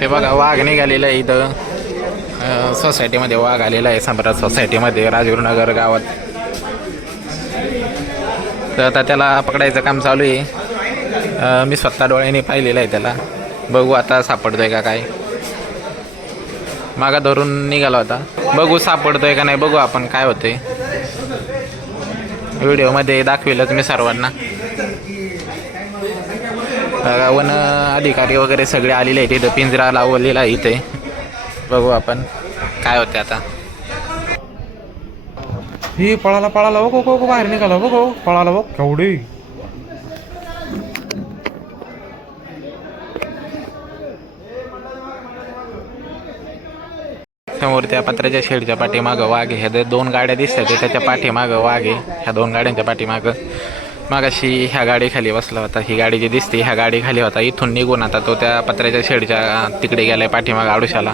हे बघा वाघ निघालेला आहे इथं सोसायटीमध्ये वाघ आलेला आहे सम्राट सोसायटीमध्ये राजगुरुनगर गावात. तर आता त्याला पकडायचं काम चालू आहे. मी स्वतः डोळ्याने पाहिलेलं आहे त्याला. बघू आता सापडतोय का काय. मागा धरून निघाला होता. बघू सापडतोय का नाही बघू आपण काय होतंय. व्हिडिओमध्ये दाखविलंच मी सर्वांना. वन अधिकारी वगैरे सगळे आलेले आहेत. इथं पिंजरा लावलेला आहे इथे. बघू आपण काय होते आता. ही पळाला पळाला बघ बाहेर निघाला बघ पळाला बघ केवढी. समोर त्या पत्र्याच्या शेडच्या पाठीमागं वाघ आहे. ह्या 2 गाड्या दिसतात त्याच्या पाठीमागं वाघ आहे. ह्या 2 गाड्यांच्या पाठीमागं. मागाशी ह्या गाडीखाली बसला होता. ही गाडी जी दिसते ह्या गाडीखाली होता. इथून निघून आता तो त्या पत्र्याच्या शेडच्या तिकडे गेलाय पाठीमागं आडुशाला.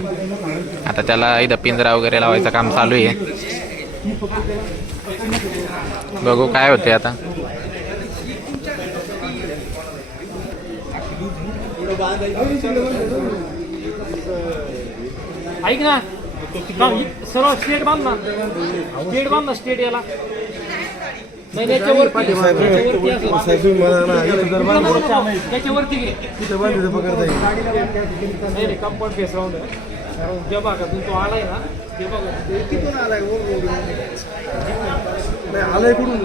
आता त्याला इथं पिंजरा वगैरे लावायचं काम चालू आहे. बघू काय होते आता. ऐक ना सर्व स्टेट बांध ना. स्टेट बांध ना स्टेट याला. नाही त्याच्यावरती घे. नाही कंपाऊंड फेस राहून ज्या भागातून तो आलाय ना ते बघा. तिथून आलाय आलाय कुठून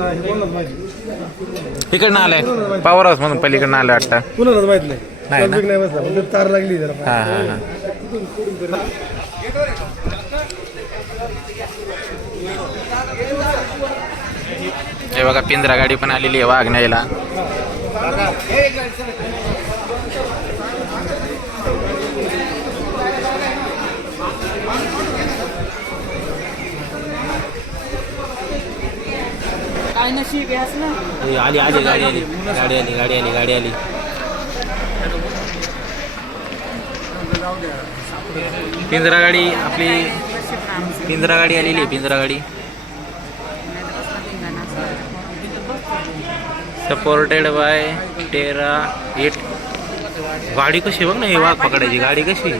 इकडनं आलाय पॉवर हाऊस म्हणून पलीकडनं आलं वाटतं. कुणालाच माहित नाही ना? नाही बसला तार लागली जरा. हां हां हां. हे बघा पिंजरा गाडी पण आलेली आहे वाघ न्यायला. काय नशीब यास ना. आली आली गाडी आली गाडी आली गाडी आली गाडी आली. पिंजरा गाडी आपली पिंजरा गाडी आलेली आहे. पिंजरा गाडी सपोर्टेड बाय टेरा 8. गाडी कशी बघ ना ही वाघ पकडायची गाडी कशी.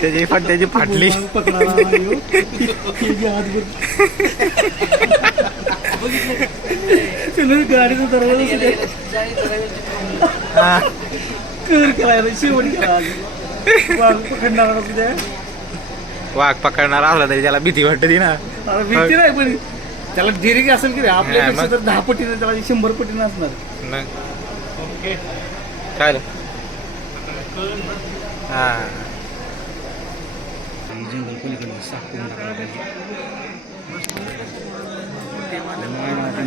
त्याची फाटली. गाडीचा दरवाजा वाघ पकडणार असला तरी त्याला भीती वाटते ना. भीती नाही पण त्याला डिरेक्ट असेल की रे आपल्यापेक्षा तर 10 पटीने त्याला 100 पटीने असणार. ओके काय हां जंगल पलीकडे साफ करून टाकायला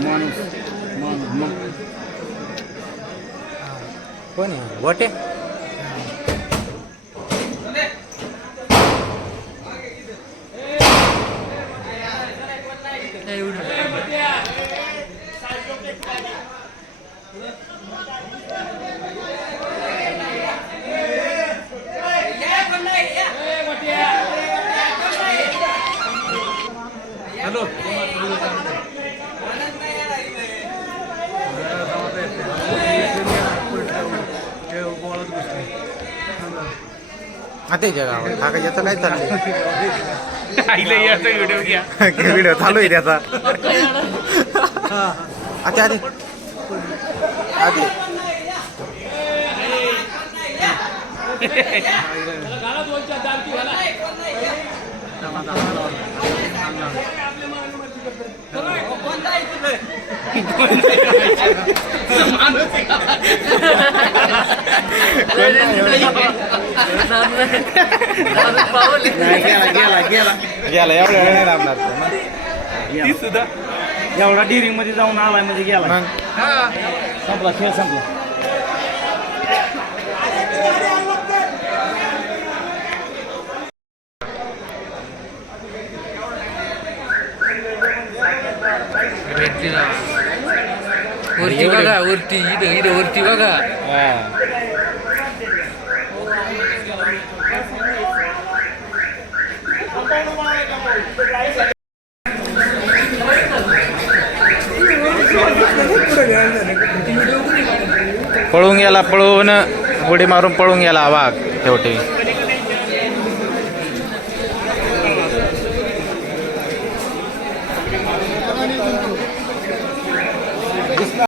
माणूस कोण आहे गोटे. हॅलो आता गावात हा काय याचं काय चाललंय. व्हिडिओ घ्या. व्हिडिओ चालू आहे त्याचा. आता आधी आधी गेला एवढ्या वेळ नाही लागणार ती सुद्धा एवढा डिरिंग मध्ये जाऊन आलाय म्हणजे गेला. संपला खेळ संपला. वरती बघा वरती इथं वरती बघा. पळून गेला, पळून उडी मारून पळून गेला वाघ शेवटी.